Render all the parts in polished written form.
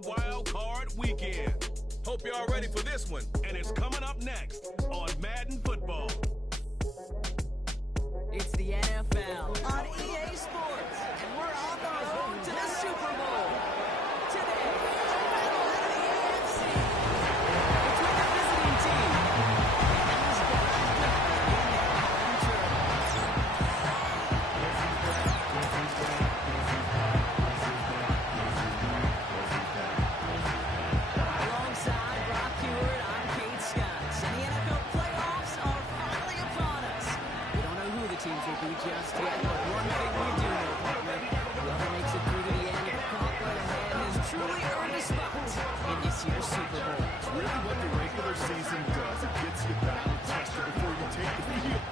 Wildcard Weekend. Hope y'all ready for this one, and it's coming up next on Madden Football. It's the NFL on EA Sports, and we're on the road to the Super Bowl. Today, it's a battle out of the AFC between the visiting team and these guys that are in their home turf. Alongside Brock Heward, I'm Kate Scott, and the NFL playoffs are finally upon us. We don't know who the teams will be just yet, but one thing we do know, partner, whoever makes it through to the end of the gauntlet ahead has truly earned a spot in this year's Super Bowl. It's really what the regular season does. It gets you battle tested before you take the field.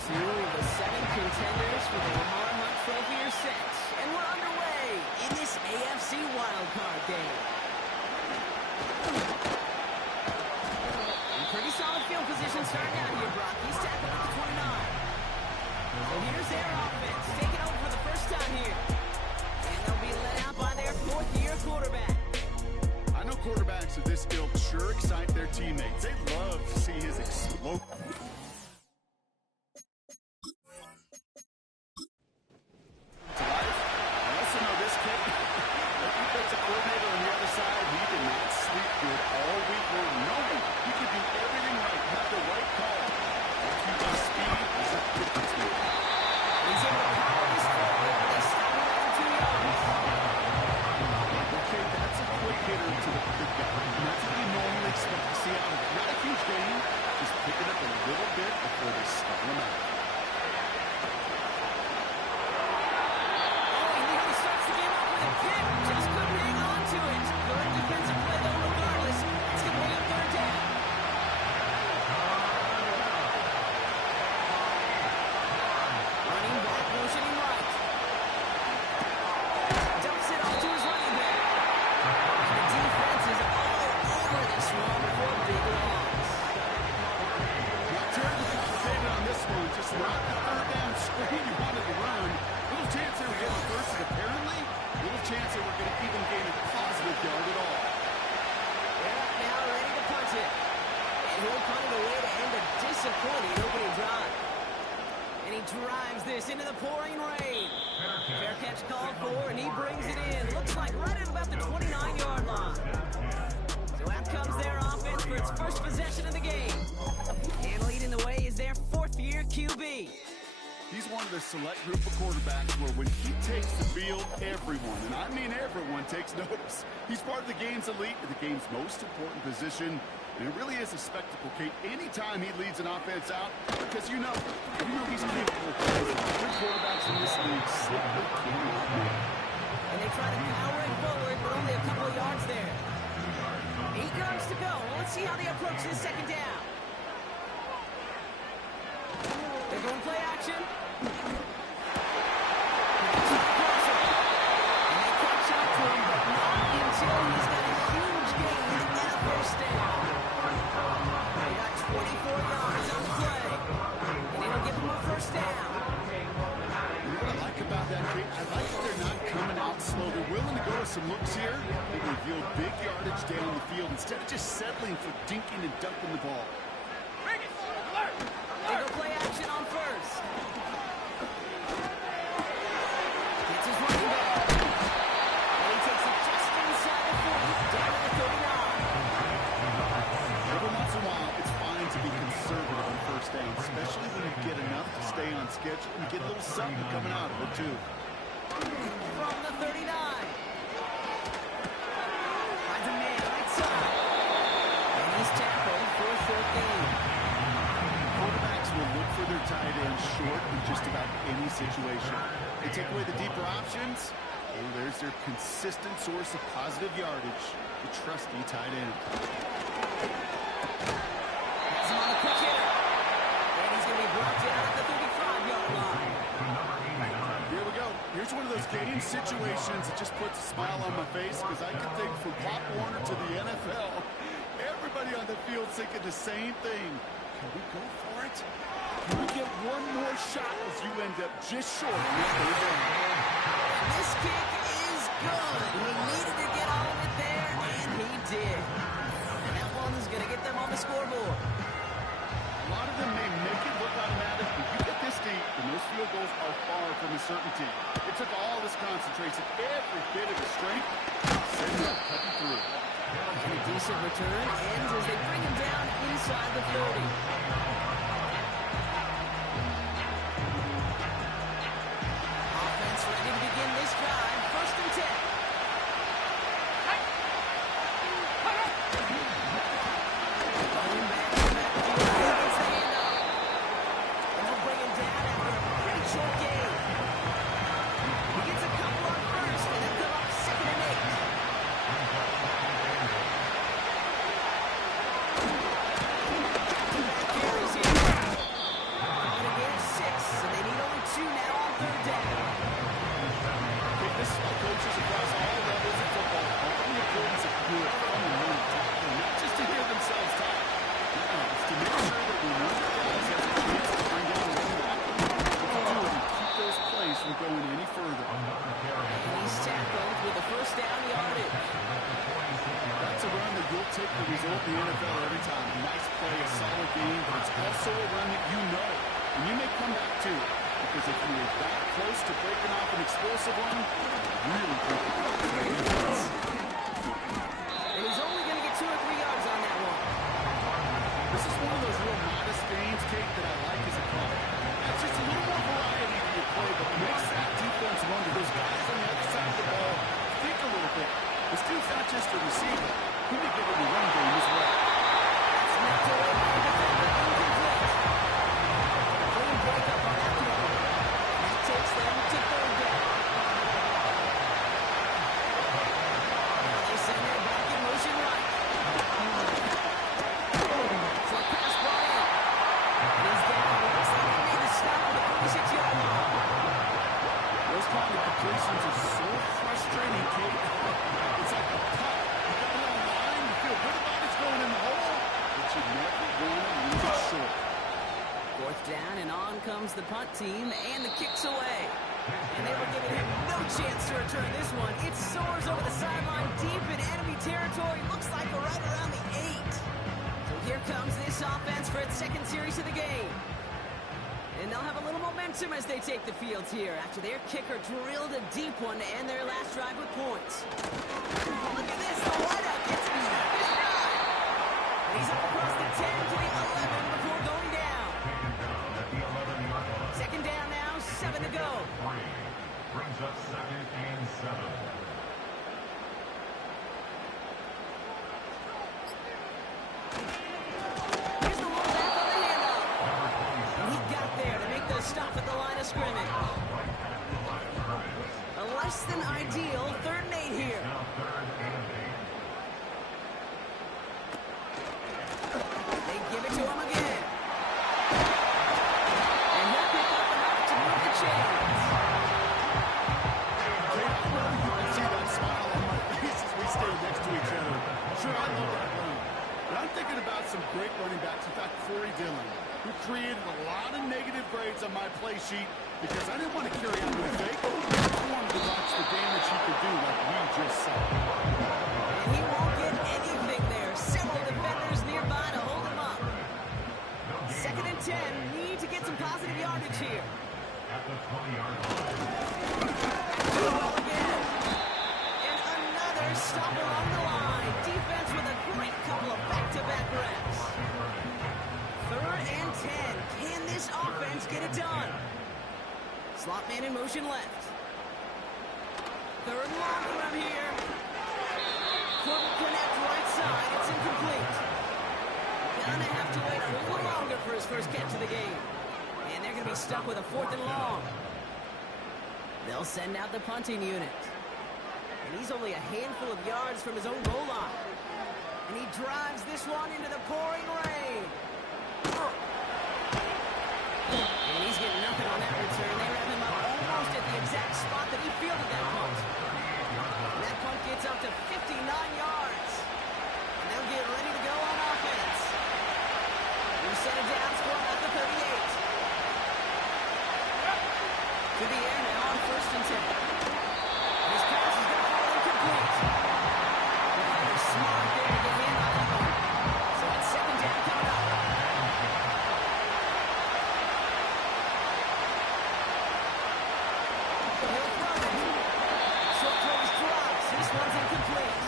Two of the 7 contenders for the Lamar Hunt Trophy are set, and we're underway in this AFC wildcard game. In pretty solid field position starting out here, Brock. He's tackled at the 29. So here's their offense, taking over for the first time here. And they'll be led out by their 4th-year quarterback. I know quarterbacks of this ilk sure excite their teammates. They love to see his explode. Drives this into the pouring rain. Fair catch called for, and he brings it in. Looks like right at about the 29-yard line. So out comes their offense for its first possession of the game. And leading the way is their 4th-year QB. He's one of the select group of quarterbacks where when he takes the field, everyone, and I mean everyone, takes notice. He's part of the game's elite, the game's most important position, and it really is a spectacle, Kate, anytime he leads an offense out, because you know he's capable of playing. Good quarterbacks in this league simply cannot win. And they try to power it forward, but only a couple of yards there. 8 yards to go. Well, let's see how they approach this second down. They're going play action. And they catch up to him, but not until he's got a huge gain and a first down. They got 24 yards on the play, and it'll give him a first down. You know what I like about that, Kate? I like that they're not coming out slow. They're willing to go with some looks here. They reveal big yardage down the field instead of just settling for dinking and dunking the ball. They go play action on first. Gets his running back. And he takes it just inside the 40, down to the 39. Every once in a while, it's fine to be conservative on first down, especially when you get enough to stay on schedule and get a little something coming out of it, too. From the 39. Finds a man right side. And he's tackled for a short gain. Quarterbacks will look for their tight end short in just about any situation. They take away the deeper options, and there's their consistent source of positive yardage, the trusty tight end. Has him on the quick hitter. And he's going to be brought down at the 35-yard line. Here we go. Here's one of those game situations that just puts a smile on my face, because I can think from Pop Warner to the NFL, everybody on the field thinking the same thing. Can we go for it? Can we get one more shot as you end up just short of this third down? This kick is good. He needed to get all of it there, and he did. And that one is going to get them on the scoreboard. A lot of them may make it look automatic, but you get this deep, and those field goals are far from a certainty. It took all this concentration, every bit of his strength, setting up, cutting through. And a decent return ends as they bring him down inside the 30. Offense ready to begin this drive. 1st and 10. Going back to back field. He gets the handoff. And they'll bring him down after a pretty short game. He gets a couple on 1st, and they'll come up 2nd and 8. Carries here. And again, 6, and they need only 2 now on 3rd down. This coaches across all levels of football are the importance of good, fundamental tackling, not just to hear themselves talk. It's to make sure that when one of the guys has a chance to bring down the running back, what to do and keep those plays from going any further. And he's tackled with a 1st down yardage. That's a run that you'll take the result in the NFL every time. A nice play, a solid game, but it's also a run that you know, and you may come back to it. Because if you were that close to breaking off an explosive run, really quick. And he's only going to get 2 or 3 yards on that one. This is one of those real modest games, Kate, that I like as a club. That's just a little more variety to your play, but makes that defense wonder. Those guys on the other side of the ball think a little bit. This dude's not just a receiver. He may give it a run game as well. It's knocked away by the defender, incomplete. Clean breakup on that one. That takes them to 3rd down. They send it back in motion right. So a pass brought in. And he's down. Looks like he made the stop at the 46-yard line. Those kind of completions are so frustrating, Kate. It's like a putt. You got it on the line, you feel good about it's going in the hole, but you never want to lose it short. 4th down, and on comes the punt team, and the kick's away. And they were giving him no chance to return this one. It soars over the sideline deep in enemy territory. Looks like we're right around the 8. So here comes this offense for its 2nd series of the game. And they'll have a little momentum as they take the field here after their kicker drilled a deep one to end their last drive with points. Look at this, the wideout gets him this drive. And he's up across the 10 to the 11 before going down. 2nd down now, 7 to go. Brings up 2nd and 7. Here's the one back on the handoff. And he got there to make the stop at the line of scrimmage. A less than ideal 3rd and 8 here. They give it to him again. And he'll pick up enough to move the chains. You can see that smile on my face as we stand next to each other. Sure, I love that run. But I'm thinking about some great running backs. In fact, Corey Dillon, who created a lot of negative grades on my play sheet because I didn't want to carry out with fake. I wanted to watch the damage he could do like we just saw. And he won't get anything there. Several defenders nearby to hold him up. 2nd and 10. Need to get some positive yardage here. At the 20-yard line. Ball again. And another stop along the line. Defense with a great couple of back-to-back reps. 3rd and 10. Can this offense get it done? Slot man in motion left. 3rd and long for him here. Couldn't connect right side. It's incomplete. Gonna have to wait a little longer for his first catch of the game. And they're going to be stuck with a 4th and long. They'll send out the punting unit. And he's only a handful of yards from his own goal line. And he drives this one into the pouring rain. And he's getting nothing on that return. They wrap him up almost at the exact spot that he fielded that punt. And that punt gets up to 59 yards. And they'll get ready to go on offense. set it down, scoring at the 38. To the air now on 1st and 10. His pass is going to fall incomplete. Defender smart there to get in on that one. So it's 2nd down coming up. He'll throw it. Short throws drops. This one's incomplete.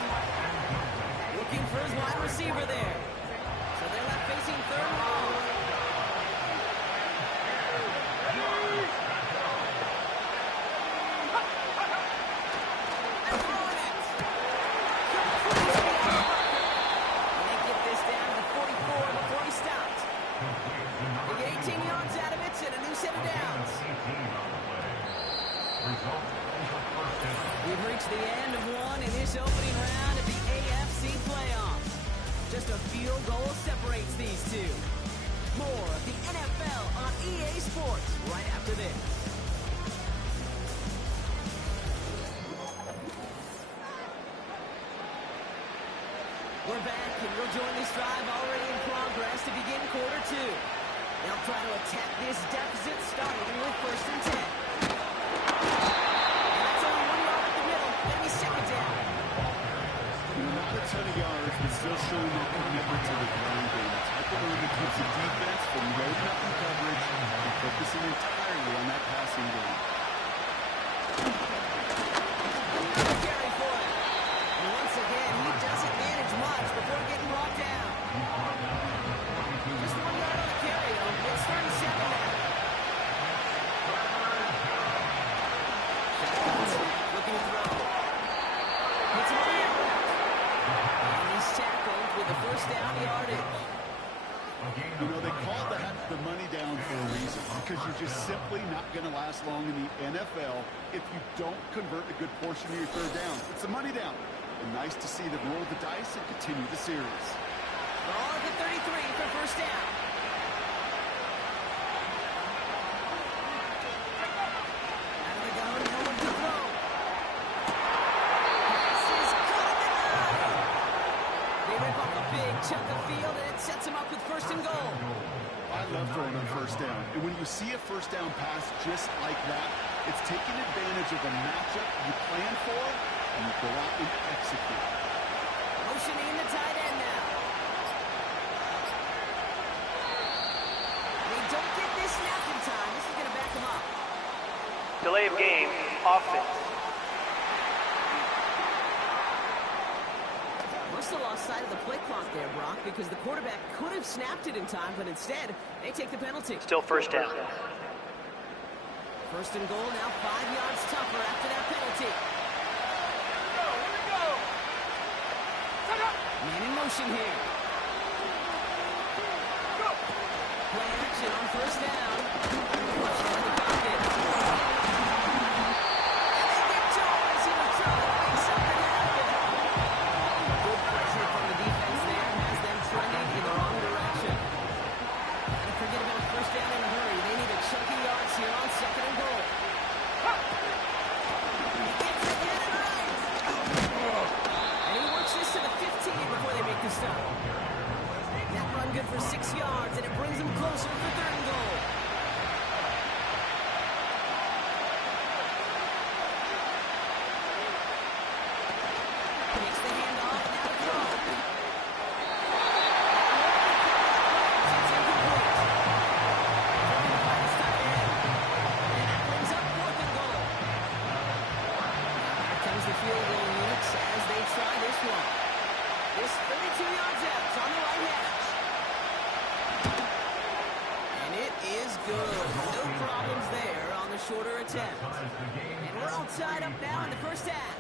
Looking for his wide receiver there. So they're left facing 3rd and long. We've reached the end of one in this opening round of the AFC playoffs. Just a field goal separates these two. More of the NFL on EA Sports right after this. We're back, and we'll join this drive already in progress to begin quarter 2. They'll try to attack this deficit starting with 1st and 10. Not a ton of yards, but still showing that commitment to the ground game. The type of move that keeps the defense from loading up in coverage and focusing entirely on that passing game. Carry for it. And once again, he doesn't manage much before getting brought down. Just 1 yard on the carry, though. It's 3rd and 7 now. Looking to throw. Hits him on the outlet. And he's tackled with the 1st down yardage. You know, they call that the money down for a reason, because you're just simply not going to last long in the NFL if you don't convert a good portion of your 3rd down. It's the money down. And nice to see them roll the dice and continue the series. Ball at the 33 for 1st down. Out of the gun, no one to throw. Pass is caught at the 9. They rip off a big chunk of field, and it sets them up with 1st and goal. I love throwing on 1st down. And when you see a 1st down pass just like that, it's taking advantage of a matchup you plan for, and you go out and execute. Motioning the tight end now. They don't get this snap in time. This is going to back them up. Delay of game, offense. Must have lost sight of the play clock there, Brock, because the quarterback could have snapped it in time, but instead, they take the penalty. Still 1st down. 1st and goal, now 5 yards tougher after that penalty. Man in motion here. Play action on 1st down. Rush in the pocket. And they get to him as he was trying to make something happen. Good pressure from the defense there has them trending in the wrong direction. And forget about 1st down in a hurry. They need a chunky yards here on 2nd and goal. He gets it in and right. And he works this to the 15 before they make the stop. That run good for 6 yards, and it brings them closer for 3rd and goal. Takes the handoff, now to throw. It's incomplete. Trying to find his tight end. And that brings up 4th and goal. Now here comes the field goal units as they try this one. This 32 yards out. It's on the right hash. And it is good. No problems there on the shorter attempt. And we're all tied up now in the 1st half.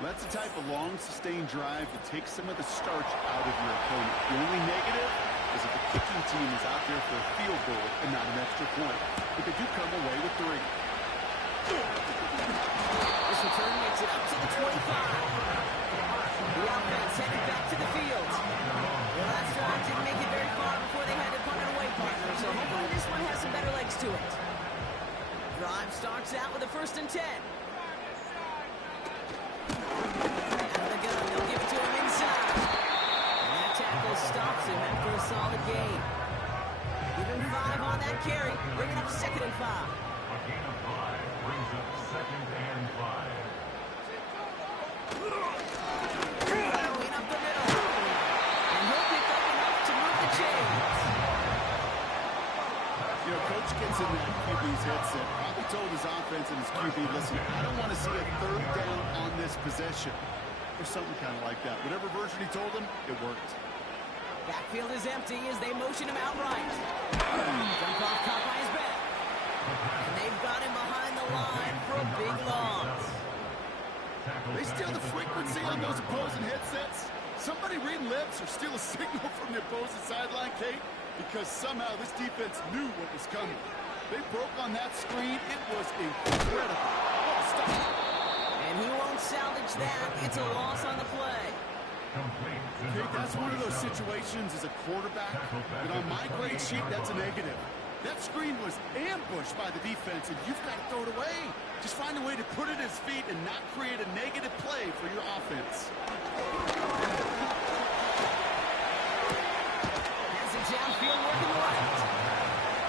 That's the type of long, sustained drive that takes some of the starch out of your opponent. The only negative is if the kicking team is out there for a field goal and not an extra point. But they do come away with 3. This return makes it up to the 25. The offense headed back to the field. The last drive didn't make it very far before they had to punt it away, partner. So hopefully this one has some better legs to it. Drive starts out with a 1st and 10. Out of the gun, they'll give it to him inside. And that tackle stops him after a solid gain. that carry, bringing up 2nd and 5. A gain of 5 brings up 2nd and 5. Going up the middle. And he'll pick up enough to move the chains. You know, Coach gets in that QB's headset. Probably told his offense and his QB, listen, I don't want to see a 3rd down on this possession. Or something kind of like that. Whatever version he told him, it worked. Backfield is empty as they motion him outright. Dump off caught by his back. And they've got him behind the line for a big loss. They steal the frequency on those opposing headsets. Somebody read lips or steal a signal from the opposing sideline, Kate, because somehow this defense knew what was coming. They broke on that screen. It was incredible. What a stop. And he won't salvage that. It's a loss on the play. Okay, that's one of those situations as a quarterback that on my grade sheet, that's a negative. That screen was ambushed by the defense, and you've got to throw it away. Just find a way to put it at his feet and not create a negative play for your offense. Has the downfield working right.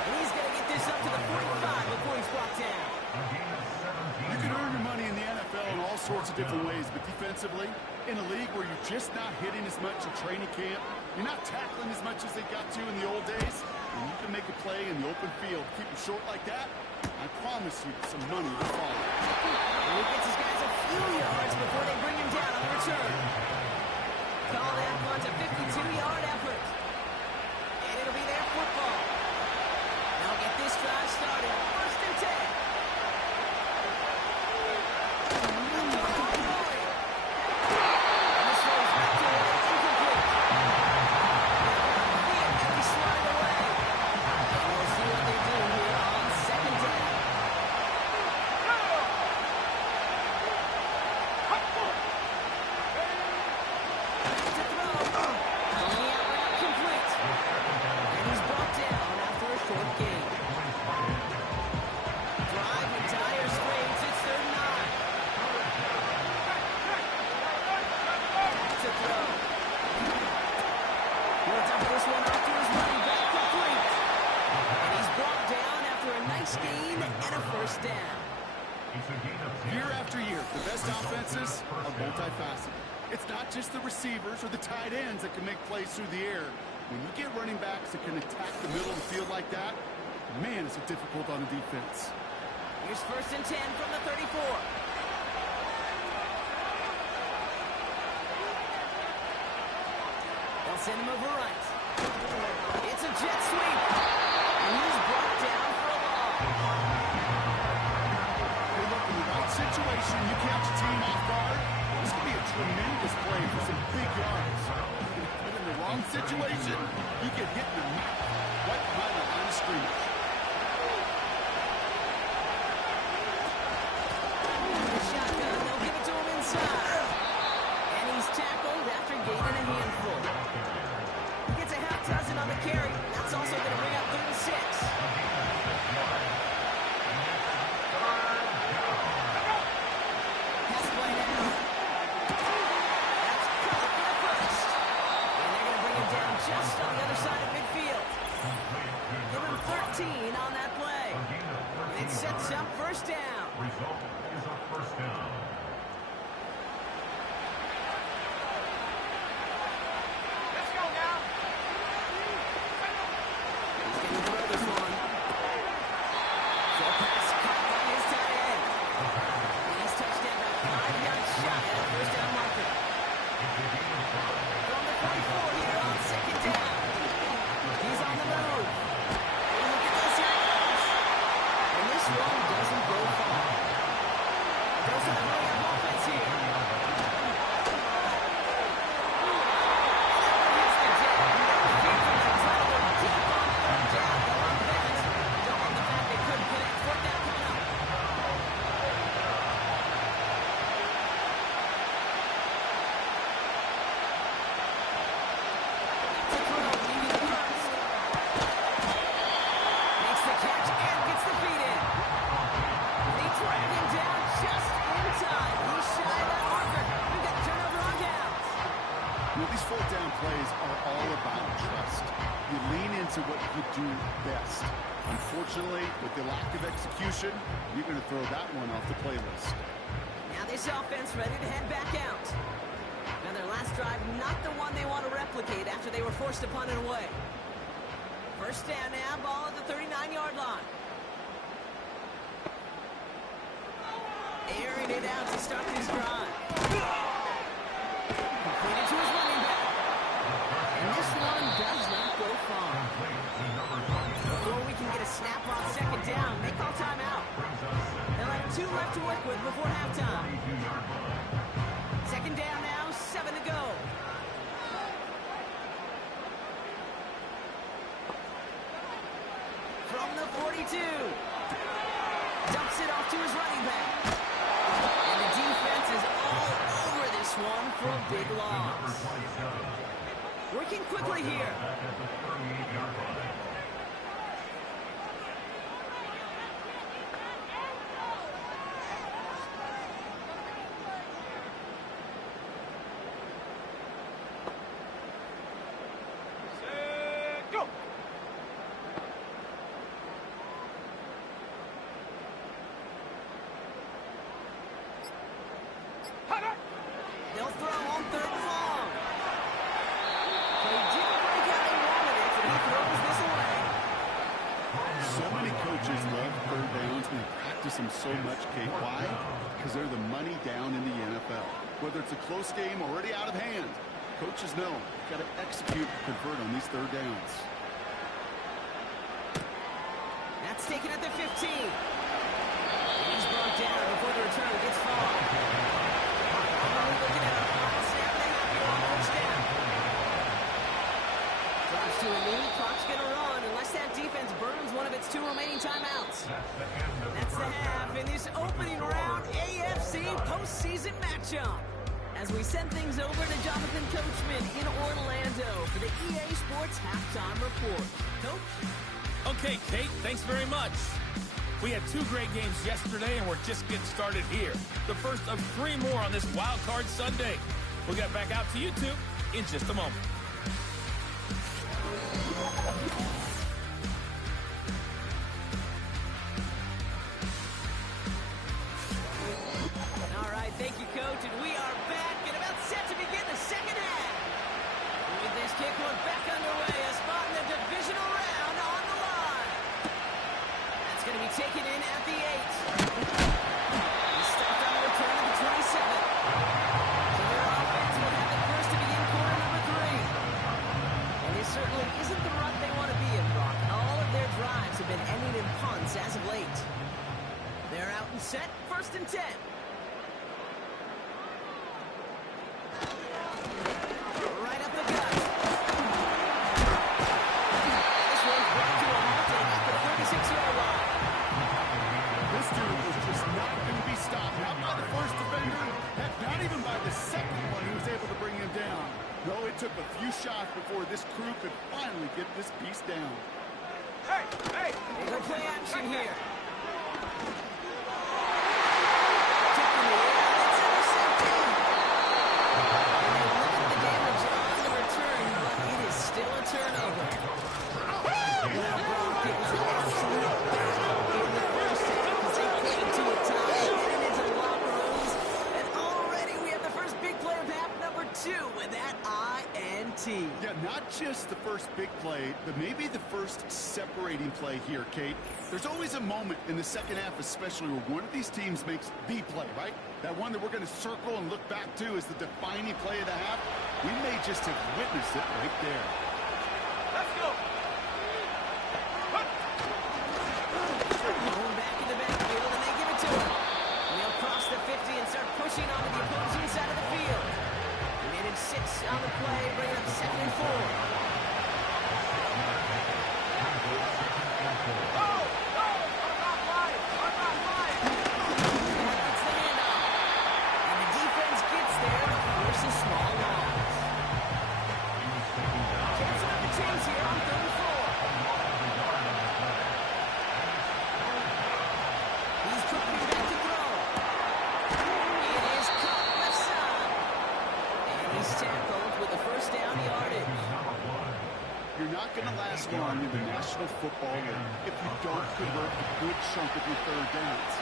And he's going to get this up to the 45 before he's brought down. You can earn your money in the NFL in all sorts of different ways, but defensively, in a league where you're just not hitting as much in training camp, you're not tackling as much as they got to in the old days, and you can make a play in the open field, keep them short like that, I promise you some money will follow. And he gets his guys a few yards before they bring him down on the return. Call that punt a 52-yard effort. And it'll be their football. They'll get this drive started. 1st and 10. Year after year, the best offenses are multifaceted. It's not just the receivers or the tight ends that can make plays through the air. When you get running backs that can attack the middle of the field like that, man, is it difficult on the defense. Here's 1st and 10 from the 34. They'll send him over right. It's a jet sweep. And he's brought down for a loss. Hey, look, in the right situation, you catch a team off guard. This could be a tremendous play for some big yards. But in the wrong situation, you get hit in the mouth right behind the line of scrimmage. Shotgun, they'll give it to him inside. And he's tackled after gaining a handful. He gets a half dozen on the carry. That's also going to bring up 3rd and 6. Pass play now. That's caught for the first. And they're going to bring him down just on the other side of midfield. Give him 13 on that play. And it sets up 1st down. Result is a 1st down. Let's go now. He's going to throw this one. Full pass caught by his tight end. And he's touched down about 5 yards shy at a 1st down marker. From the 44 here on 2nd down. He's on the move. And look at this, here it goes. And this one doesn't go far. Goes to the 3 into what you do best. Unfortunately, with the lack of execution, you're going to throw that one off the playlist. Now this offense ready to head back out. Now their last drive, not the one they want to replicate after they were forced to punt it away. First down now, ball at the 39-yard line. Airing it out to start this drive. Completed to his running back. And this one does not go far. Before we can get a snap on second down, they call timeout. They'll have 2 left to work with before halftime. Second down now, 7 to go. From the 42. Dumps it off to his running back. And the defense is all over this one for a big loss. Working quickly here. They'll throw on 3rd and long. They didn't break out and wanted it, and he throws this away. So many coaches love third downs and they practice them so much, Kate. Why? Because they're the money down in the NFL. Whether it's a close game already out of hand, coaches know you've got to execute and convert on these third downs. That's taken at the 15. He's brought down before the return gets far. Looking at a final snap and a half here on first down. Drops to a knee, clock's going to run unless that defense burns one of its 2 remaining timeouts. That's the half in this opening round AFC postseason matchup. As we send things over to Jonathan Coachman in Orlando for the EA Sports Halftime Report. Coach? Okay, Kate, thanks very much. We had 2 great games yesterday, and we're just getting started here. The first of 3 more on this Wildcard Sunday. We'll get back out to you two in just a moment. All right, thank you, Coach, and we are back and about set to begin the second half. With this kick one back underway, a spot in the divisional round on the line. That's going to be taken in at the 8. He's stopped on the return of the 27. So their offense will have the first to begin quarter number 3. And this certainly isn't the rut they want to be in, Brock. All of their drives have been ending in punts as of late. They're out and set, 1st and 10. Right up the gut. This one's brought to a halt at the 36-yard line. This dude was just not going to be stopped. Not by the first defender, heck, not even by the second one who was able to bring him down. No, it took a few shots before this crew could finally get this beast down. Hey! They'll play action here. Yeah, not just the first big play, but maybe the first separating play here, Kate. There's always a moment in the second half, especially where one of these teams makes the play, right? That one that we're going to circle and look back to as the defining play of the half. We may just have witnessed it right there. Let's go! Going back in the backfield, and they give it to him. And they'll cross the 50 and start pushing onto the opposing side of the field. They made it 6 on the play, bringing up 2nd and 4. That's the handoff. And the defense gets there to force a small loss. one in the National Football League if you don't convert a good chunk of your third downs.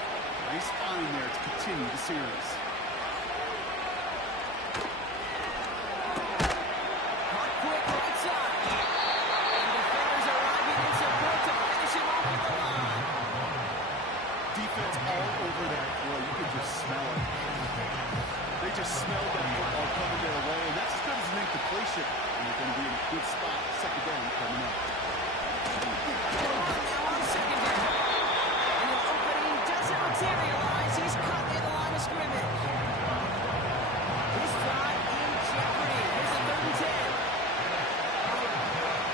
Nice find there to continue the series. Hot quick right side. And defenders arriving in support to finish him off at the line. Defense all over that throw. You can just smell it. They just smelled that football coming their way, and that's as good as an incompletion. And they're going to be in a good spot. Second down coming up. Now on second down. And the opening doesn't materialize. He's caught near the line of scrimmage. This drive in jeopardy. Here's a 3rd and 10.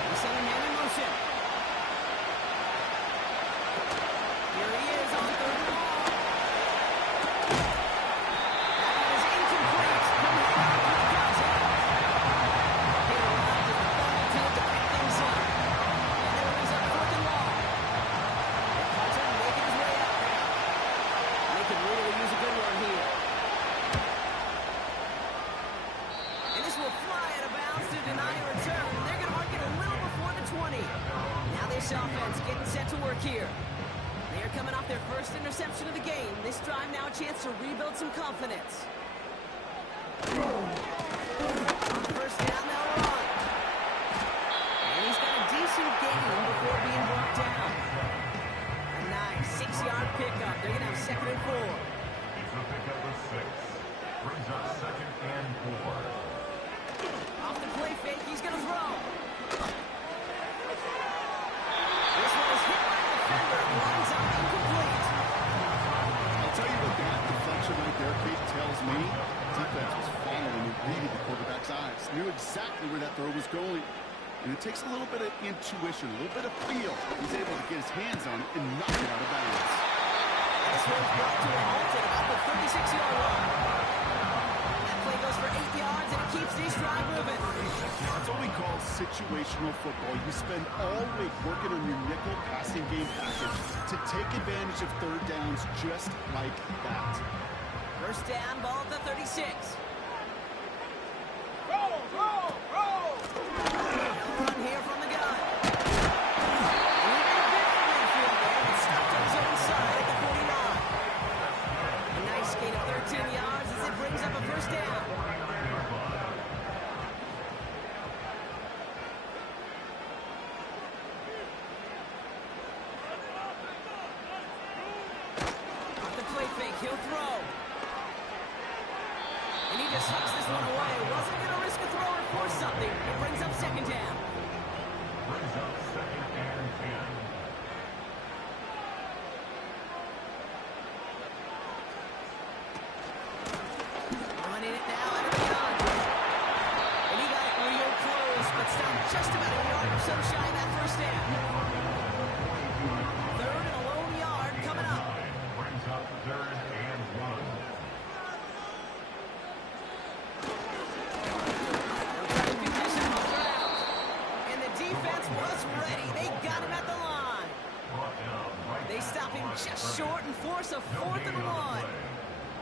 We send a man in motion. Here he is on 3rd and long. That is incomplete. Coming out to the contact. He arrived at the bubble to pick things up. And there is a 4th and long. The punter making his way out now. They could really use a good one here. And this will fly out of bounds to deny a return. They're going to mark it a little before the 20. Now this offense getting set to work here. They are coming off their first interception of the game. This drive now a chance to rebuild some confidence. On first down, they'll run. And he's got a decent gain before being brought down. A nice 6-yard pickup. They're going to have 2nd and 4. It's a pickup of 6. Brings up 2nd and 4. Off the play fake, he's going to throw. This one is hit by the defender. Lines up incomplete. I'll tell you what that deflection right there, Kate, tells me. Defense was following and reading the quarterback's eyes. Knew exactly where that throw was going. And it takes a little bit of intuition, a little bit of feel. He's able to get his hands on it and knock it out of bounds. This one's brought to a halt at about the 36-yard line. That play goes for 8 yards, and it keeps this drive moving. That's what we call situational football. You spend all week working on your nickel passing game package to take advantage of third downs just like that. First down, ball at the 36. Roll, roll, roll! They'll run here from the gun. Moving a bit from midfield there, but stopped on his own side at the 49. A nice gain of 13 yards as it brings up a first down. Off the play fake, he'll throw. And he just hucks this one away. Wasn't going to risk a throw or force something. It brings up 2nd down. Brings up 2nd and 10. Running it now out of the gun. And he got it real close, but stopped just about a yard or so shy of that first down. 3rd and a lone yard coming up. Brings up 3rd and 1. Condition on the ground. And the defense was ready. They got him at the line. Brought down right They stop him just short and force a 4th and 1.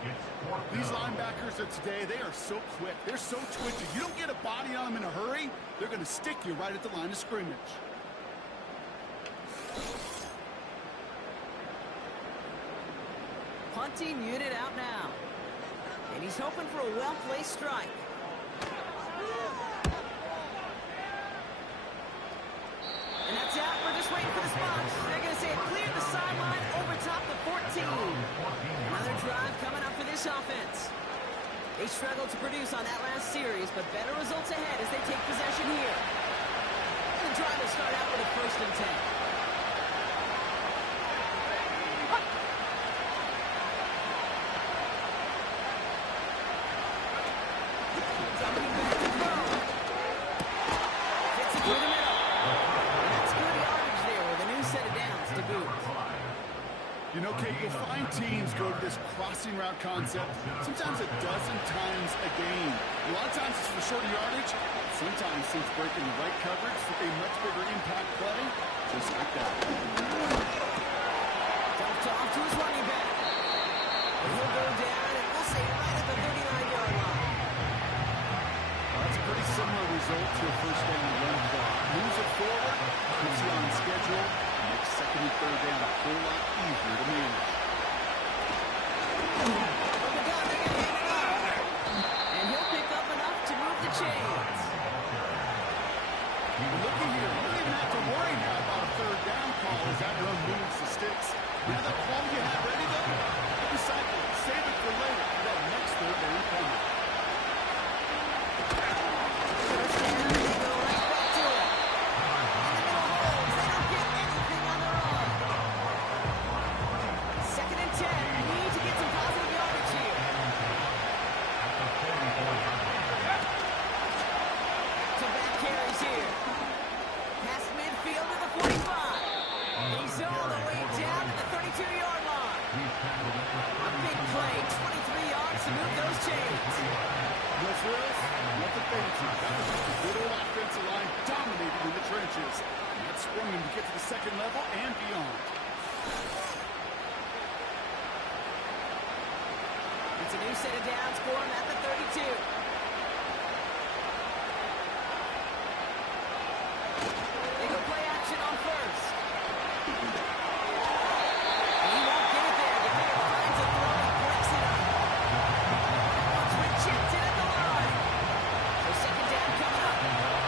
It's 4th These down. linebackers of today, they are so quick. They're so twitchy. You don't get a body on them in a hurry, they're going to stick you right at the line of scrimmage. Punting unit out now. And he's hoping for a well-placed strike. And that's out. We're just waiting for the spot. They're going to say it cleared the sideline over top the 14. Another drive coming up for this offense. They struggled to produce on that last series, but better results ahead as they take possession here. And the drive will start out with a 1st and 10. Jumping back to throw. Fits it through the middle. And that's good yardage there with a new set of downs to boot. You know, Kate, you'll find teams go to this crossing route concept sometimes a dozen times a game. A lot of times it's for shorter yardage. Sometimes teams break in the right coverage for a much bigger impact play, just like that. Dumped off to his running back. And he'll go down, and we'll say right at the 39-yard line. Well, that's Pretty similar result to a first down run block. Moves it forward, puts you on schedule, makes second and third down a whole lot easier to manage. And he'll pick up enough to move the chains. Looky here, you don't even have to worry now about a third down call as that run moves the sticks. Now that call you have ready, though, recycle it, save it for later for that next third down coming. First down, they go right back to it. In the middle holes, they don't get anything on the run. Second and 10, need to get some positive yardage here. Some back carries here. Past midfield to the 45. He's all the way down to the 32-yard line. A big play, 23 yards to move those chains. What's this? Nothing fancy. That was just a good old offensive line dominated in the trenches. And that sprung him to get to the second level and beyond. It's a new set of downs for him at the 32. They go play action on first. He won't get it there. Defender finds a throw and breaks it up. That one's rejected at the line. So second down coming up.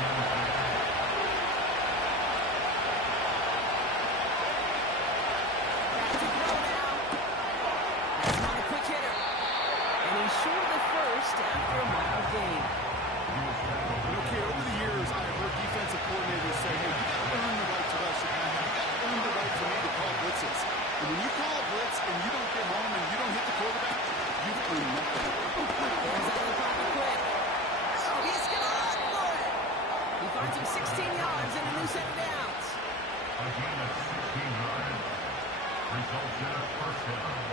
Back to throw now. That's not a quick hitter. And he's short of the first after a mild gain. Okay, over the years, I've heard defensive coordinators say, hey, you got to earn the right to rush the passer. You got to earn the right for me to call blitzes. And when you call a blitz and you don't get home and you don't hit the quarterback, you've earned nothing. Goes out of the pocket quick. Oh, he's going to run for it. He finds him 16 yards and a new set of downs. Again at 16 yards. Results in a first down.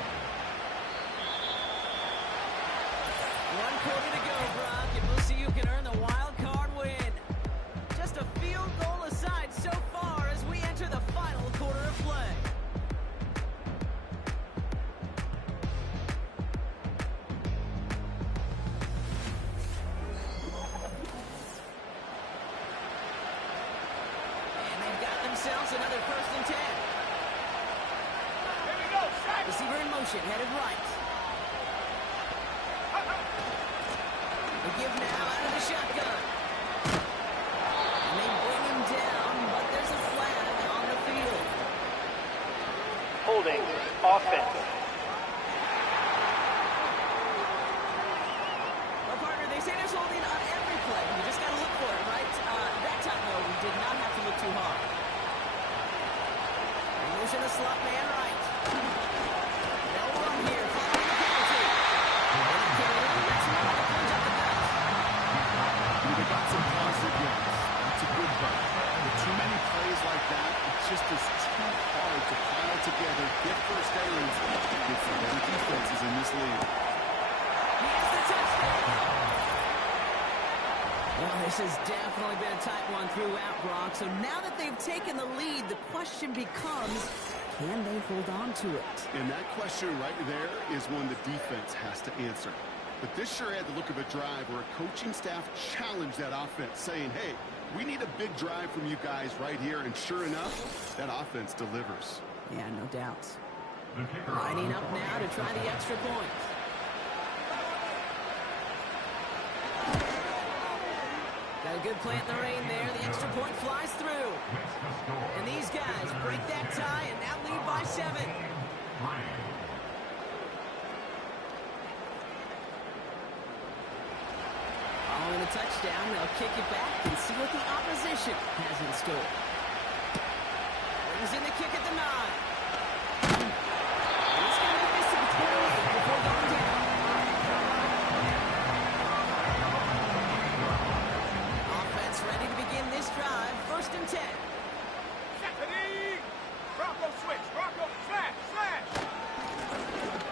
1 quarter to go, Brock, and we'll see who can earn the wild card win. Just a field goal aside so far as we enter the final quarter of play. And they've got themselves another first and 10. Receiver in motion, headed right. They give now out of the shotgun. And they bring him down, but there's a flag on the field. Holding offense. Well, partner, they say there's holding on every play. You just got to look for it, right? That time, though, we did not have to look too hard. They motion the slot man right. They'll run here, following the penalty. That's not the punch up the gut. They got some positive yards. That's a good buck. With too many plays like that, it just is too hard to pile together, get first downs, get some better defenses in this league. He has the touchdown. Well, this has definitely been a tight one throughout, Brock. So now that they've taken the lead, the question becomes, can they hold on to it? And that question right there is one the defense has to answer. But this sure had the look of a drive where a coaching staff challenged that offense, saying, hey, we need a big drive from you guys right here. And sure enough, that offense delivers. Yeah, no doubts. Lining up now to try the extra point. Got a good play in the rain there. The extra point flies through. And these guys break that tie and now lead by 7. Following a touchdown, they'll kick it back and see what the opposition has in store. Brings in the kick at the 9. And it's going to miss it to the 28 before going down. Offense ready to begin this drive. First and 10. Bronco switch. Bronco slash.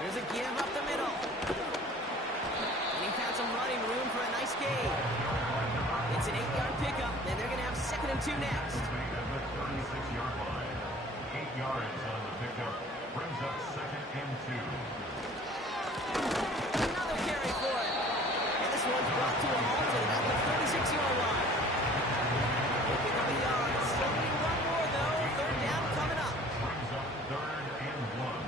There's a give up the middle. And he found some running room for a nice gain. It's an 8-yard pickup, and they're going to have 2nd and 2 next. At the 36-yard line. 8 yards on the pickup. Brings up 2nd and 2. Another carry for it. And the this one's brought to a halt at about the 36-yard line. Picking up a yard. Still need one more, though. Third down coming up. Brings up 3rd and 1.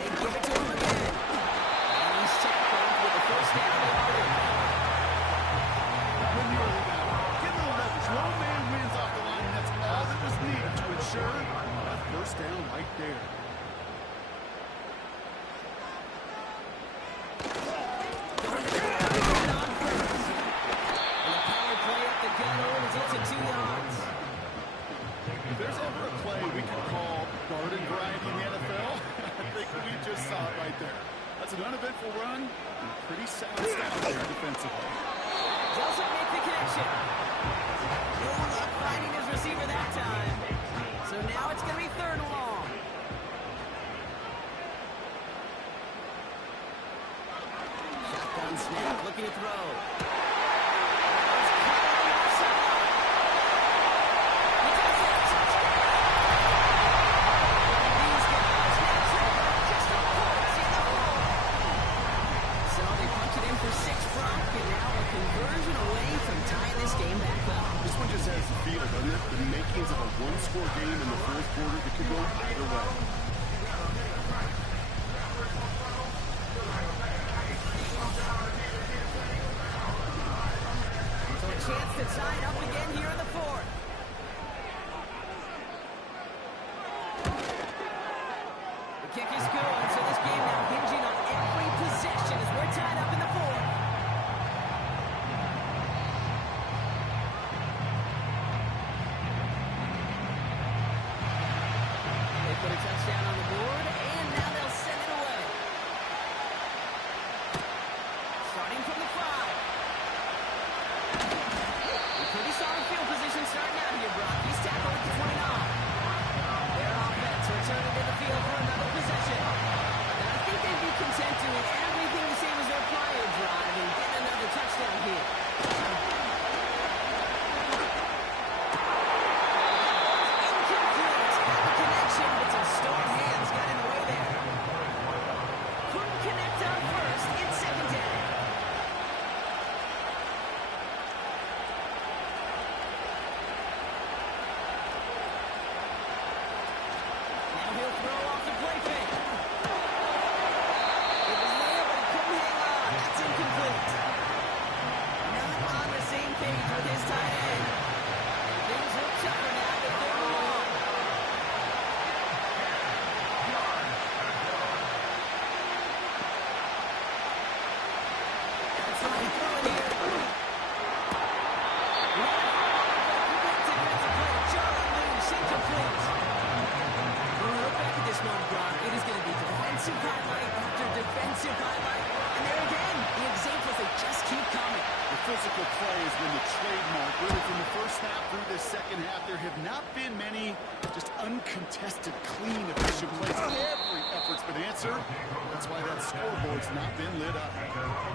They give it to him again. And he's tackled with a first down yardage. When you're get a little leverage. Low man wins off the line, and that's all that was needed to ensure a first down right there. If there's ever a play we can call garden variety in the NFL, I think we just saw it right there. That's an uneventful run and a pretty sound stop there defensively. Doesn't make the connection. No luck finding his receiver that time. So now it's going to be 3rd and long. Shotgun snap, looking to throw. It's caught on the left sideline. He does it. Touchdown. These guys now trail just a point in the fourth. So they punch it in for 6, Brock, and now a conversion away from tying this game back up. This one just has the feel, doesn't it? The makings of a one-score game in the fourth quarter that could go either way. So a chance to tie it up again here in the fourth. The kick is good, so this game now hinging on every possession as we're tied up in the fourth. They put a touchdown on the board, and now they'll send it away. Starting from the 5. A pretty solid field position starting out here, Brock. He's tackled at the 29. Their offense returning to the field for another possession. Now, I think they'd be content doing everything the same as their prior drive and getting another touchdown here. Incomplete. Got the connection, but some strong hands got in the way there. Couldn't connect on first. It's 2nd down. Now he'll throw off the play fake. It was there, but he couldn't hang on. That's incomplete. Not on the same page with his tight end. And things look tougher now with 3rd and long. That's how he threw it here. Great defensive play. Charlie loose, incomplete. Look back at this one, Brock. It is going to be defensive highlight after defensive highlight. And there again, the examples, they just keep coming. The physical play has been the trademark. Really, from the first half through this second half, there have not been many just uncontested, clean, efficient plays. Every effort's been answered. That's why that scoreboard's not been lit up.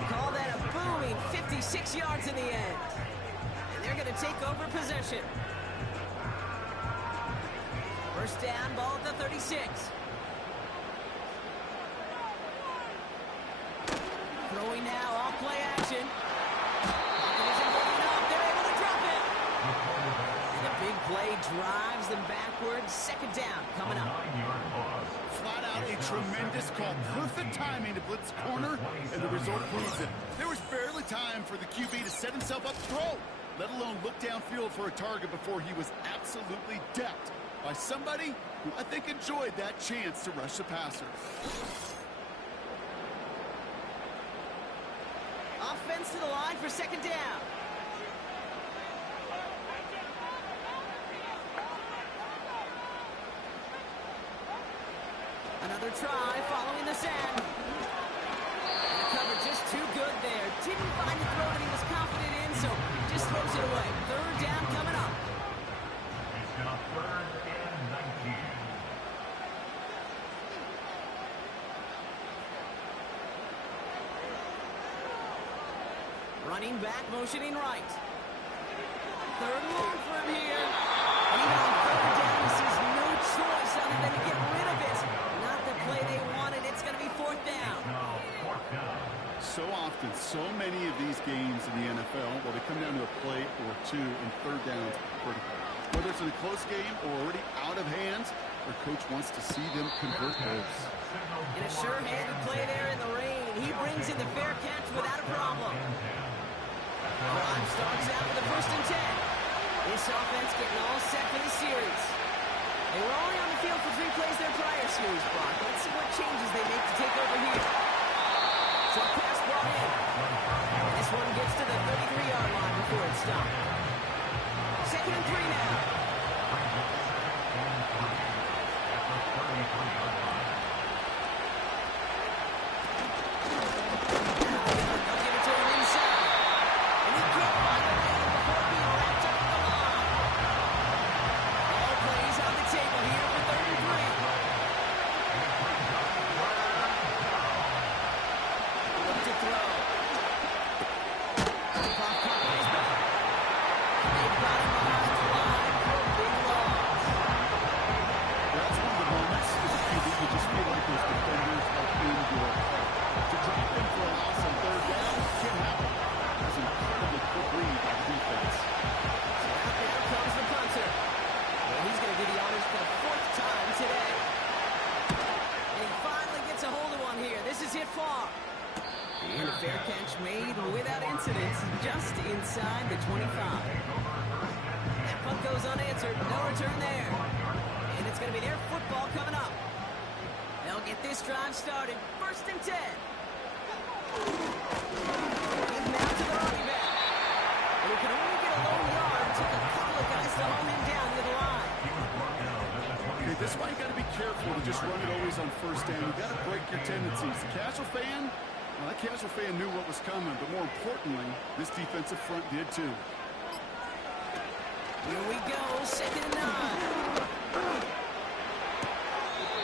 Call that a booming 56 yards in the end. And they're going to take over possession. First down, ball at the 36. Throwing now, off play action. It isn't good enough. They're able to drop it. And a big play drives them backwards. 2nd down coming up. 9-yard loss. Flat out a tremendous call. Perfect timing to blitz corner, and the result proves it. There was barely time for the QB to set himself up to throw, let alone look downfield for a target before he was absolutely decked by somebody who I think enjoyed that chance to rush the passer. Offense to the line for 2nd down. Another try following the sack. And the cover just too good there. Didn't find the throw that he was confident in, so just throws it away. 3rd down coming up. It's now 3rd and 19. Running back, motioning right. 3rd and long for him here. He and then to get rid of it. Not the play they wanted. It's going to be fourth down. So often, so many of these games in the NFL, well, they come down to a play or two, and third downs are critical. Whether it's in a close game or already out of hands, their coach wants to see them convert those. In a sure-handed play there in the rain, he brings in the fair catch without a problem. Drive starts out with a 1st and 10. This offense getting all set for the series. They were only on the field for 3 plays their prior series, Brock. Let's see what changes they make to take over here. Short pass brought in. And this one gets to the 33-yard line before it's stopped. 2nd and 3 now. And a fair catch made without incident, just inside the 25. That punt goes unanswered, no return there. And it's going to be their football coming up. They'll get this drive started, 1st and 10. Give now to the running back. And he can only get a low yard, took a couple of guys to home him down near the line. Okay, this is why you got to be careful to just run it always on 1st down. You got to break your tendencies. The casual fan, well, that casual fan knew what was coming, but more importantly, this defensive front did too. Here we go, 2nd and 9.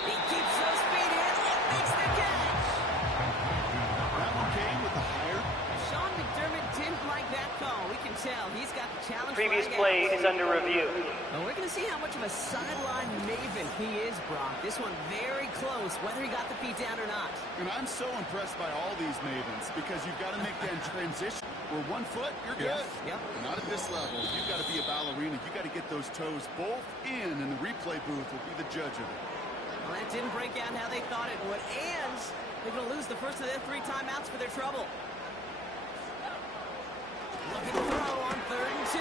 He keeps those feet in and makes the catch. That one came with the higher. Sean McDermott didn't like that call. We can tell he's got the challenge. Previous play is under review. Well, we're going to see how much of a sideline maven he is, Brock. This one very close, whether he got the feet down or not. And I'm so impressed by all these mavens because you've got to make that transition. Where 1 foot, you're good. Yep. Not at this level. You've got to be a ballerina. You've got to get those toes both in, and the replay booth will be the judge of it. Well, that didn't break out how they thought it would, and they're going to lose the first of their 3 timeouts for their trouble. Looking to throw on 3rd and 2.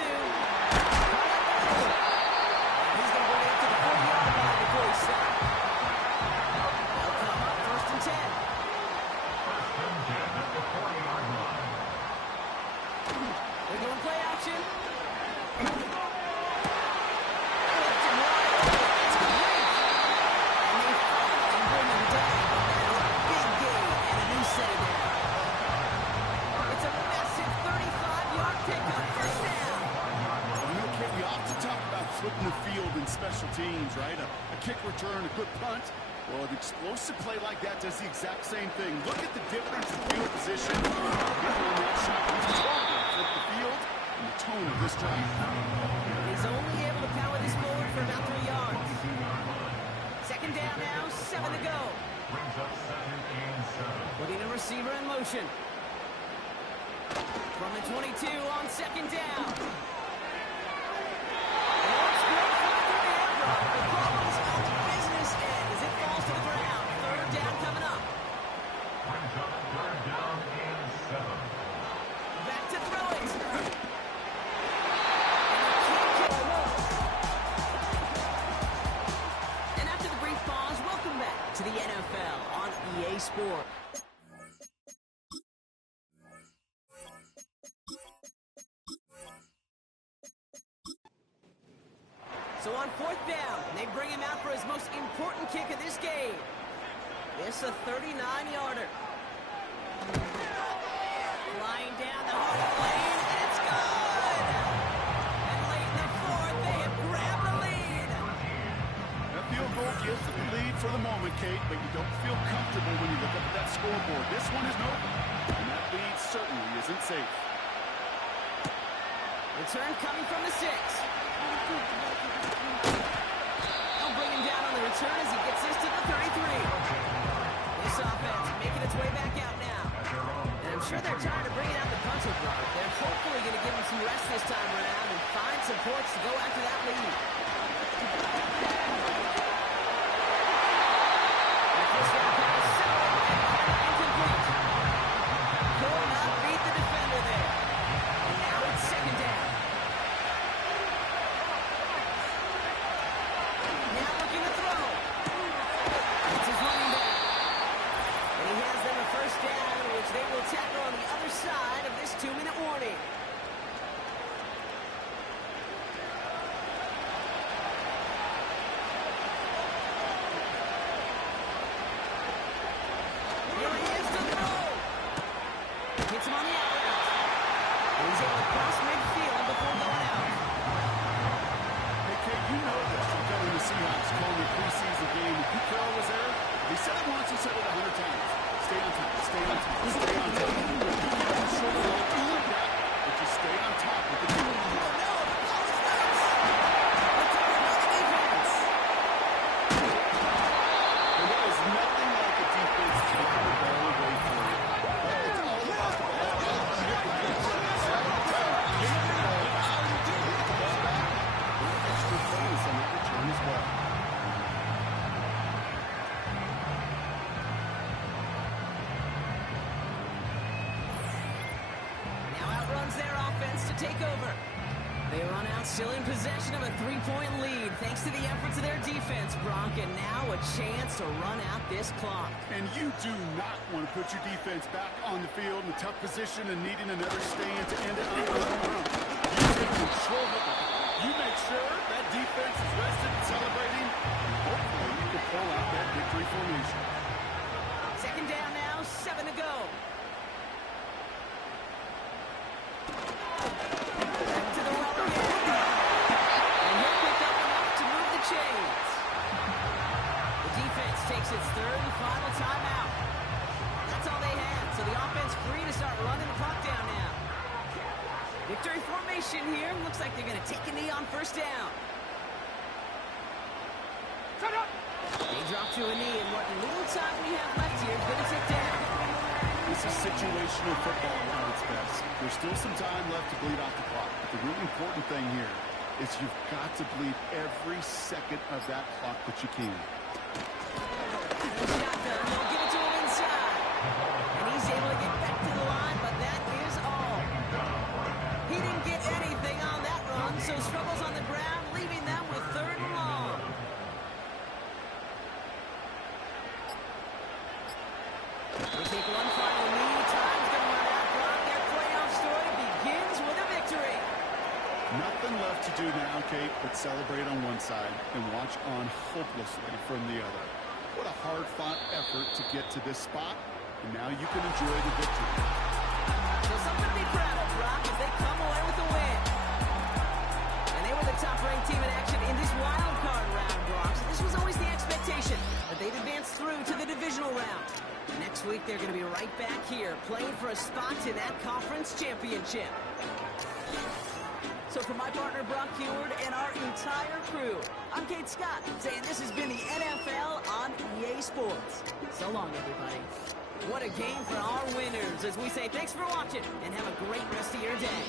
He's going to bring it up to the 40-yard line before he stops. They'll come up 1st and 10. They're going play action. Left him wide open. It's great. And they finally bring him down. Big gain and a new set of down. It's a massive 35-yard pickup, 1st down. You know, Kate, we often talk about flipping the field in special teams, right? A kick return, a good punt. Well, an explosive play like that does the exact same thing. Look at the difference in field position. That shot totally flipped the field and the tone of this drive. He's only able to power this forward for about 3 yards. 2nd down now, 7 to go. Brings up 2nd and 7. Putting a receiver in motion. From the 22 on 2nd down. Looks good for the air. The problem's on the business end as it falls to the ground. 3rd down coming up. Brings up 3rd down and 7. Back to throw it. And after the brief pause, welcome back to the NFL on EA Sports. So on 4th down, they bring him out for his most important kick of this game. It's a 39-yarder. Flying down the home lane, and it's good! And late in the 4th, they have grabbed the lead. That field goal gives them the lead for the moment, Kate, but you don't feel comfortable when you look up at that scoreboard. This one is open, and that lead certainly isn't safe. Return coming from the 6. They'll bring him down on the return as he gets this to the 33. This offense making its way back out now. And I'm sure they're trying to bring it out the punter block. They're hopefully going to give him some rest this time around and find some points to go after that lead. The first down pass, incomplete. Could not beat the defender there. And now it's second down. Now looking to throw. It's his running back. And he has them a first down, which they will tackle on the other side of this 2-minute warning. Here he is to throw. Hits him on the out route. And he's able to cross midfield before going out. Hey, Kate, you know this. You're covering the Seahawks, calling the preseason game. When Pete Carroll was there, he said it once, he said it 100 times. Stay on top, stay on top, stay on top. Short of all, do that, but just stay on top with the team. And there is nothing like a defense taking the ball away from you. It's all about the ball. Extra points on the return as well. Now outruns their offense to take over. They run out still in possession of a 3-point lead thanks to the efforts of their defense, Bronk, and now a chance to run out this clock. And you do not want to put your defense back on the field in a tough position and needing another stand to end it. You take control of it. You make sure that defense is rested and celebrating. Hopefully you can pull out that victory formation. Second down now, 7 to go. Back to the well again. And he'll pick up enough to move the chains. The defense takes its third and final timeout. That's all they had, so the offense free to start running the clock down now. Victory formation here. Looks like they're going to take a knee on first down. They drop to a knee, and what little time we have left here is going to tick down. This is situational football at its best. There's still some time left to bleed off the clock, but the really important thing here is you've got to bleed every second of that clock that you can. Shotgun, they'll give it to him inside. And he's able to get back to the line, but that is all. He didn't get anything on that run, so struggles on the ground, leaving them with third and long. They take one final knee. Time's going to run out. Bronk, their playoff story begins with a victory. Nothing left to do now, Kate, but celebrate on one side and watch on hopelessly from the other. What a hard-fought effort to get to this spot, and now you can enjoy the victory. So something to be proud of, Bronk, as they come away with the win. And they were the top-ranked team in action in this wild card round, Bronk. So this was always the expectation that they'd advance through to the divisional round. Next week, they're going to be right back here, playing for a spot in that conference championship. So for my partner, Brock Heward, and our entire crew, I'm Kate Scott, saying this has been the NFL on EA Sports. So long, everybody. What a game for our winners, as we say thanks for watching, and have a great rest of your day.